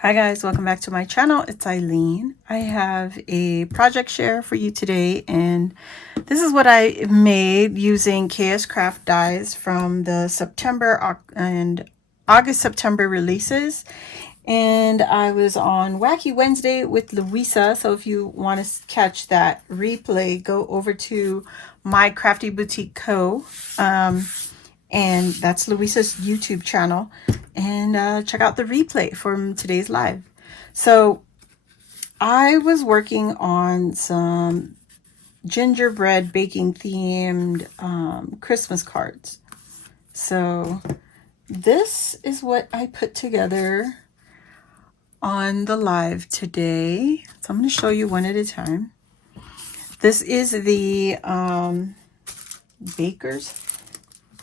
Hi guys, welcome back to my channel. It's Eileen. I have a project share for you today, and this is what I made using Kscraft dies from the September and August-September releases. And I was on Wacky Wednesday with Luisa, so if you want to catch that replay, go over to My Crafty Boutique Co. And that's Luisa's YouTube channel, and check out the replay from today's live. So I was working on some gingerbread baking themed Christmas cards. So this is what I put together on the live today. So I'm going to show you one at a time. This is the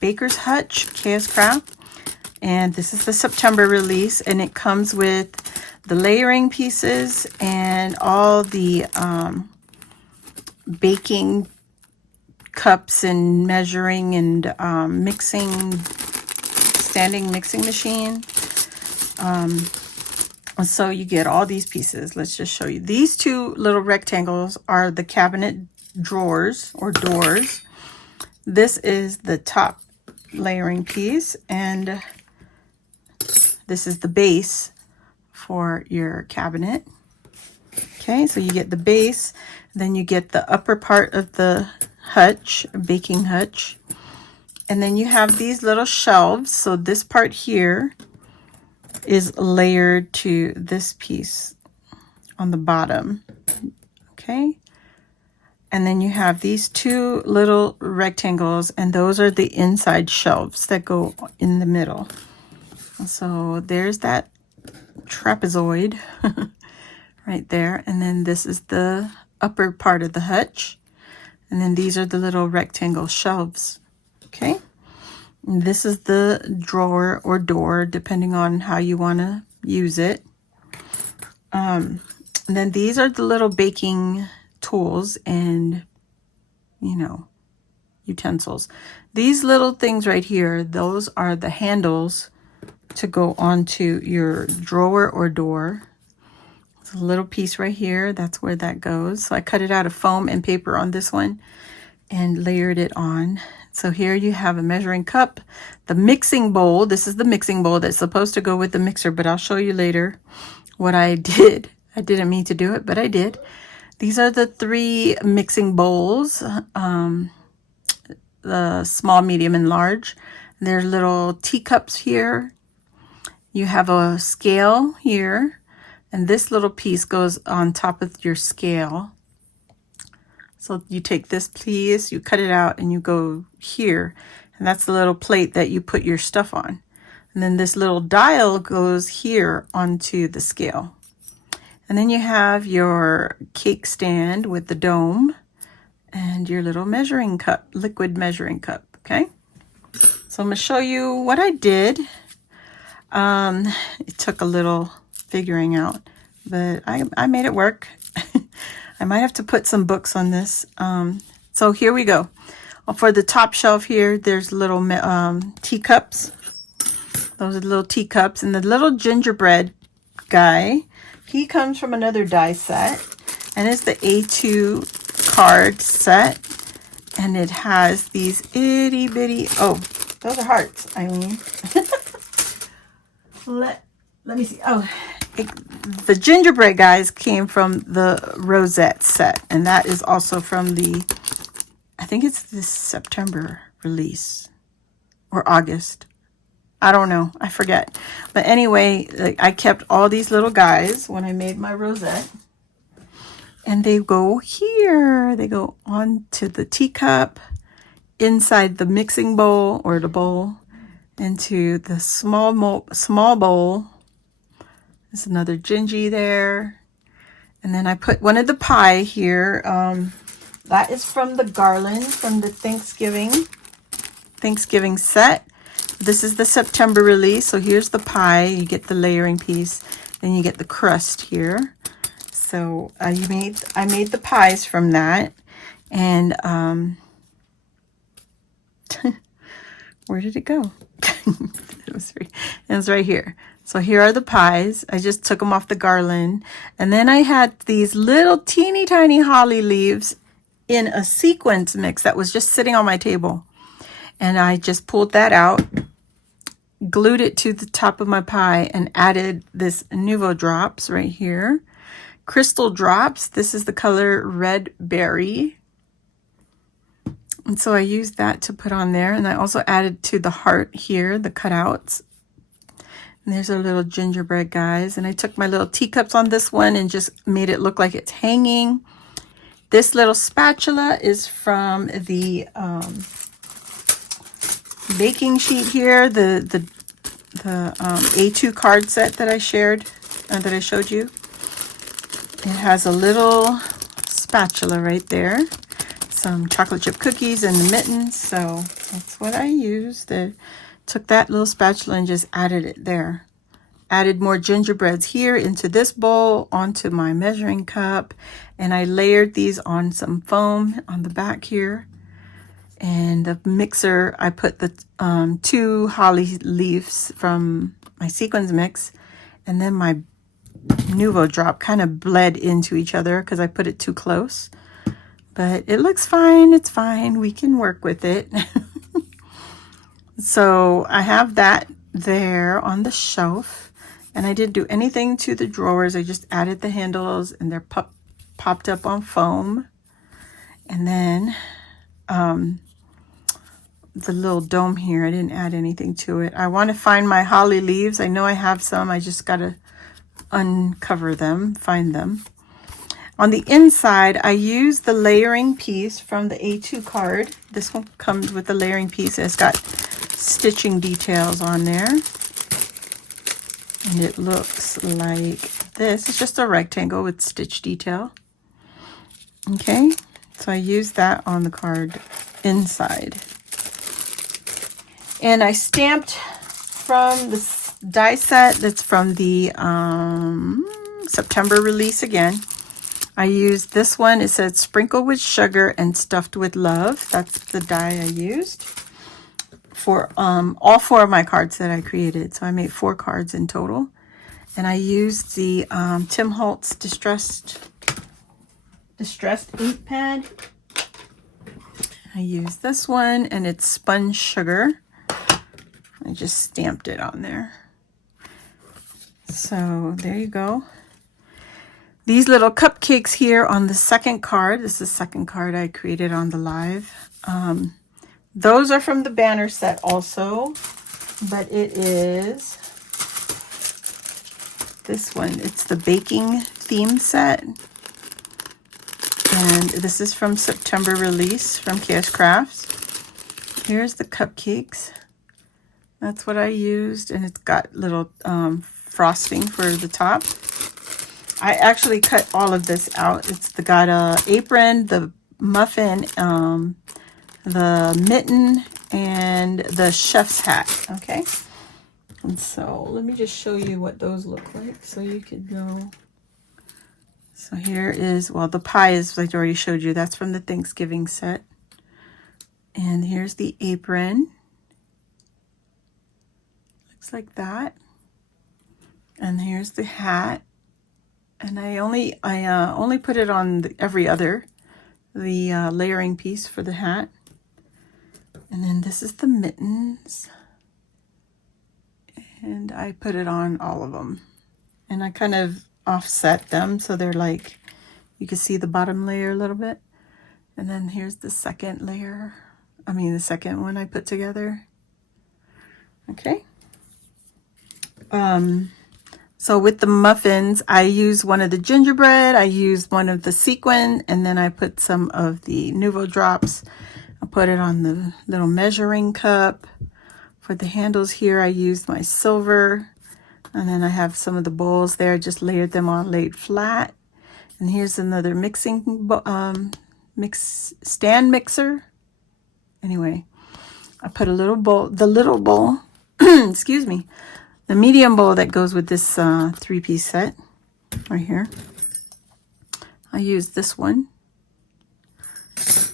Baker's Hutch Kscraft, and this is the September release, and it comes with the layering pieces and all the baking cups and measuring and standing mixing machine. So you get all these pieces. Let's just show you. These two little rectangles are the cabinet drawers or doors. This is the top layering piece, and this is the base for your cabinet. Okay, so you get the base, then you get the upper part of the hutch, baking hutch, and then you have these little shelves. So this part here is layered to this piece on the bottom. Okay, and then you have these two little rectangles, and those are the inside shelves that go in the middle. So there's that trapezoid right there, and then this is the upper part of the hutch, and then these are the little rectangle shelves. Okay, and this is the drawer or door, depending on how you want to use it. And then these are the little baking tools and utensils. These little things right here, those are the handles to go onto your drawer or door. It's a little piece right here, that's where that goes. So I cut it out of foam and paper on this one and layered it on. So here you have a measuring cup, the mixing bowl. This is the mixing bowl that's supposed to go with the mixer, but I'll show you later what I did. I didn't mean to do it, but I did. These are the three mixing bowls, the small, medium, and large. There's little teacups here. You have a scale here, and this little piece goes on top of your scale. So you take this piece, you cut it out, and you go here, and that's the little plate that you put your stuff on. And then this little dial goes here onto the scale. And then you have your cake stand with the dome and your little measuring cup, liquid measuring cup. Okay, so I'm going to show you what I did. It took a little figuring out, but I made it work. I might have to put some books on this. So here we go. For the top shelf here, there's little teacups. Those are the little teacups, and the little gingerbread guy, he comes from another die set, and it's the A2 card set, and it has these itty bitty, oh, those are hearts, Eileen. Let me see. Oh, the gingerbread guys came from the rosette set, and that is also from the, I think it's the September release or August. I don't know. I forget. But anyway, I kept all these little guys when I made my rosette. And they go here. They go onto the teacup, inside the mixing bowl or the bowl, into the small bowl. There's another gingy there. And then I put one of the pie here. That is from the garland from the Thanksgiving set. This is the September release. So here's the pie. You get the layering piece. Then you get the crust here. So I made the pies from that. And Where did it go? It was right here. So here are the pies. I just took them off the garland. And then I had these little teeny tiny holly leaves in a sequence mix that was just sitting on my table. And I just pulled that out, glued it to the top of my pie, and added this Nuvo drops right here. Crystal drops. This is the color Red Berry. And so I used that to put on there. And I also added to the heart here, the cutouts. And there's our little gingerbread guys. And I took my little teacups on this one and just made it look like it's hanging. This little spatula is from the baking sheet here, the A2 card set that I shared, that I showed you. It has a little spatula right there, some chocolate chip cookies and the mittens. So that's what I used. Took that little spatula and just added it there. Added more gingerbreads here into this bowl, onto my measuring cup, and I layered these on some foam on the back here. And the mixer, I put the 2 holly leaves from my sequins mix, and then my Nuvo drop kind of bled into each other because I put it too close. But it looks fine. It's fine. We can work with it. So I have that there on the shelf. And I didn't do anything to the drawers. I just added the handles, and they're popped up on foam. And then the little dome here, I didn't add anything to it. I want to find my holly leaves. I know I have some. I just got to uncover them, find them. On the inside, I used the layering piece from the A2 card. This one comes with the layering piece. It's got stitching details on there. And it looks like this. It's just a rectangle with stitch detail. Okay, so I used that on the card inside. And I stamped from this die set that's from the September release again. I used this one. It said sprinkled with sugar and stuffed with love. That's the die I used for all 4 of my cards that I created. So I made 4 cards in total. And I used the Tim Holtz distressed ink pad. I used this one, and it's sponge sugar. I just stamped it on there. So there you go. These little cupcakes here on the second card. This is the second card I created on the live. Those are from the banner set also, but it is this one. It's the baking theme set. And this is from September release from Kscraft. Here's the cupcakes. That's what I used, and it's got little frosting for the top. I actually cut all of this out. It's got a apron, the muffin, the mitten, and the chef's hat. Okay, and so let me just show you what those look like so you could know. So here is, well, the pie is, like I already showed you, that's from the Thanksgiving set. And here's the apron. Looks like that. And here's the hat. And I only put it on every other, the layering piece for the hat. And then this is the mittens. And I put it on all of them. And I kind of offset them so they're like, you can see the bottom layer a little bit. And then here's the second layer. I mean, the second one I put together. Okay. So with the muffins, I used one of the gingerbread, I used one of the sequin, and then I put some of the Nuvo drops. I put it on the little measuring cup. For the handles here, I used my silver. And then I have some of the bowls there, just layered them on, laid flat. And here's another mixing stand mixer. Anyway, I put a little bowl, the little bowl, excuse me, the medium bowl that goes with this 3-piece set right here. I used this one,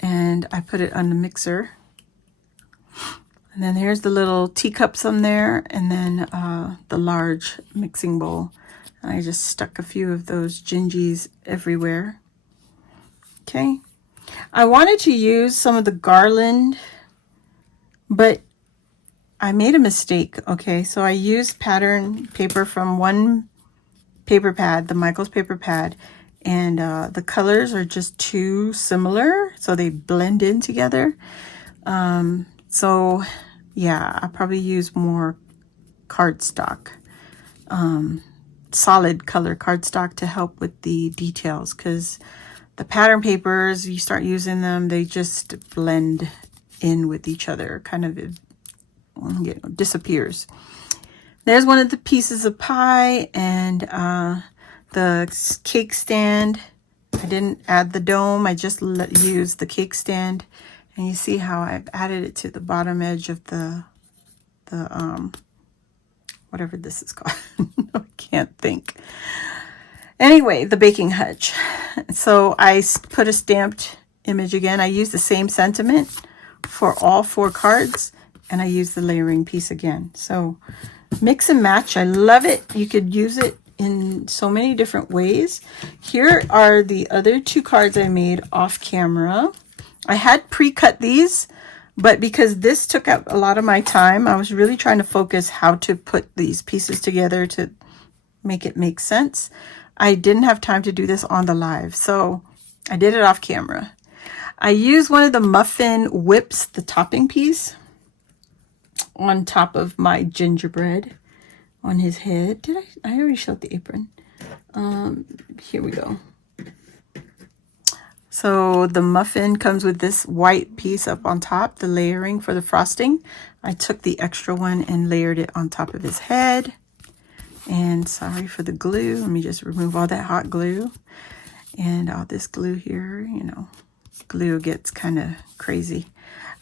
and I put it on the mixer. And then here's the little teacups on there, and then the large mixing bowl. And I just stuck a few of those gingies everywhere. Okay. I wanted to use some of the garland, but I made a mistake. Okay, so I used pattern paper from one paper pad, the Michaels paper pad, and the colors are just too similar, so they blend in together. So yeah, I'll probably use more cardstock, solid color cardstock to help with the details, because the pattern papers, you start using them, they just blend in with each other, kind of, you know, disappears. There's one of the pieces of pie, and the cake stand. I didn't add the dome, I just used the cake stand. And you see how I've added it to the bottom edge of the whatever this is called. I can't think. Anyway, the baking hutch. So I put a stamped image again. I used the same sentiment for all 4 cards, and I used the layering piece again. So mix and match. I love it. You could use it in so many different ways. Here are the other 2 cards I made off camera. I had pre-cut these, but because this took up a lot of my time, I was really trying to focus how to put these pieces together to make it make sense. I didn't have time to do this on the live, so I did it off camera. I used one of the muffin whips, the topping piece, on top of my gingerbread on his head. Did I already showed the apron. Here we go. So the muffin comes with this white piece up on top, the layering for the frosting. I took the extra one and layered it on top of his head. And sorry for the glue. Let me just remove all that hot glue. And all this glue here, you know, glue gets kind of crazy.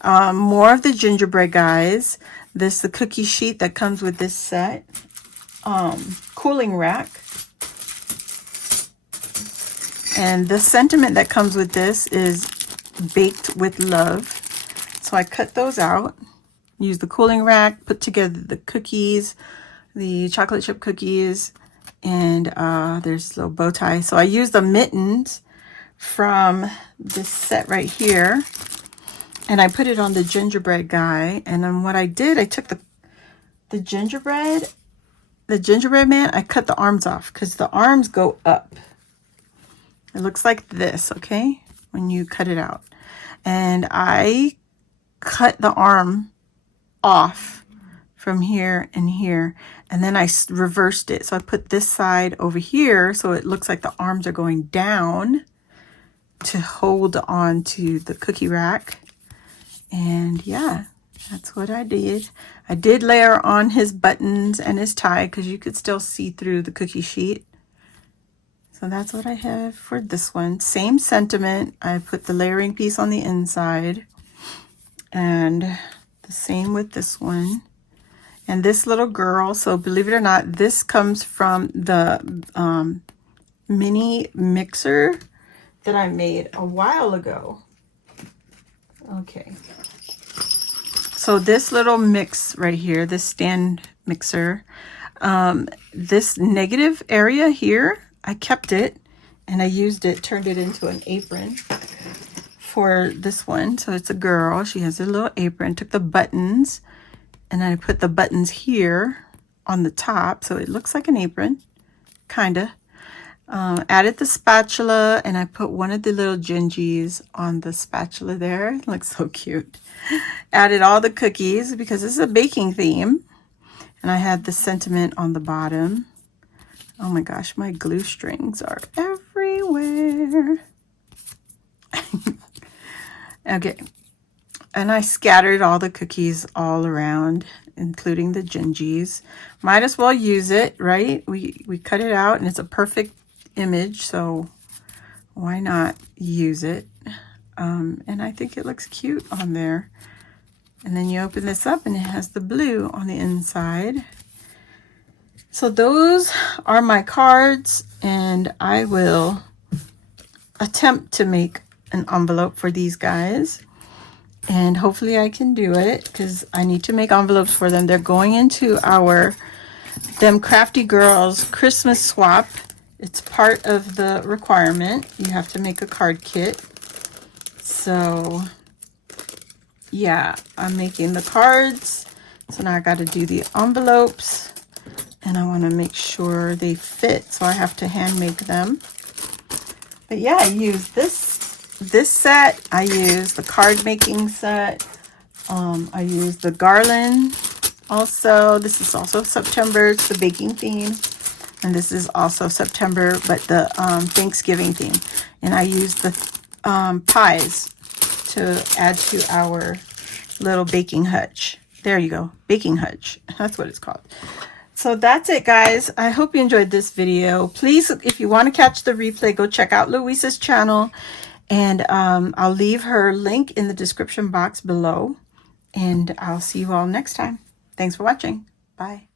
More of the gingerbread, guys. This the cookie sheet that comes with this set. Cooling rack. And the sentiment that comes with this is baked with love. So I cut those out, use the cooling rack, put together the cookies, the chocolate chip cookies, and there's a little bow tie. So I used the mittens from this set right here, and I put it on the gingerbread guy. And then what I did, I took the gingerbread man, I cut the arms off because the arms go up. It looks like this, okay, when you cut it out. And I cut the arm off from here and here, and then I reversed it. So I put this side over here so it looks like the arms are going down to hold on to the cookie rack. And yeah, that's what I did. I did layer on his buttons and his tie because you could still see through the cookie sheet. So that's what I have for this one. Same sentiment. I put the layering piece on the inside, and the same with this one. And this little girl, so believe it or not, this comes from the mini mixer that I made a while ago. Okay. So this little mix right here, this stand mixer, this negative area here, I kept it and I used it, turned it into an apron for this one. So it's a girl. She has a little apron. Took the buttons and I put the buttons here on the top. So it looks like an apron, kind of. Added the spatula and I put one of the little gingies on the spatula there. It looks so cute. Added all the cookies because this is a baking theme. And I had the sentiment on the bottom. Oh my gosh, my glue strings are everywhere. Okay. And I scattered all the cookies all around, including the gingies. Might as well use it, right? We cut it out and it's a perfect image, so why not use it? And I think it looks cute on there. And then you open this up and it has the blue on the inside. So those are my cards, and I will attempt to make an envelope for these guys. and hopefully I can do it because I need to make envelopes for them. They're going into our Them Crafty Girls Christmas swap. It's part of the requirement. You have to make a card kit. So yeah, I'm making the cards. So now I got to do the envelopes, and I want to make sure they fit. So I have to hand make them. But yeah, I use this set. I use the card making set. I use the garland. Also, this is also September. It's the baking theme. And this is also September, but the Thanksgiving theme. And I use the pies to add to our little baking hutch. There you go. Baking hutch. That's what it's called. So that's it, guys. I hope you enjoyed this video. Please, if you want to catch the replay, go check out Luisa's channel. And I'll leave her link in the description box below. And I'll see you all next time. Thanks for watching. Bye.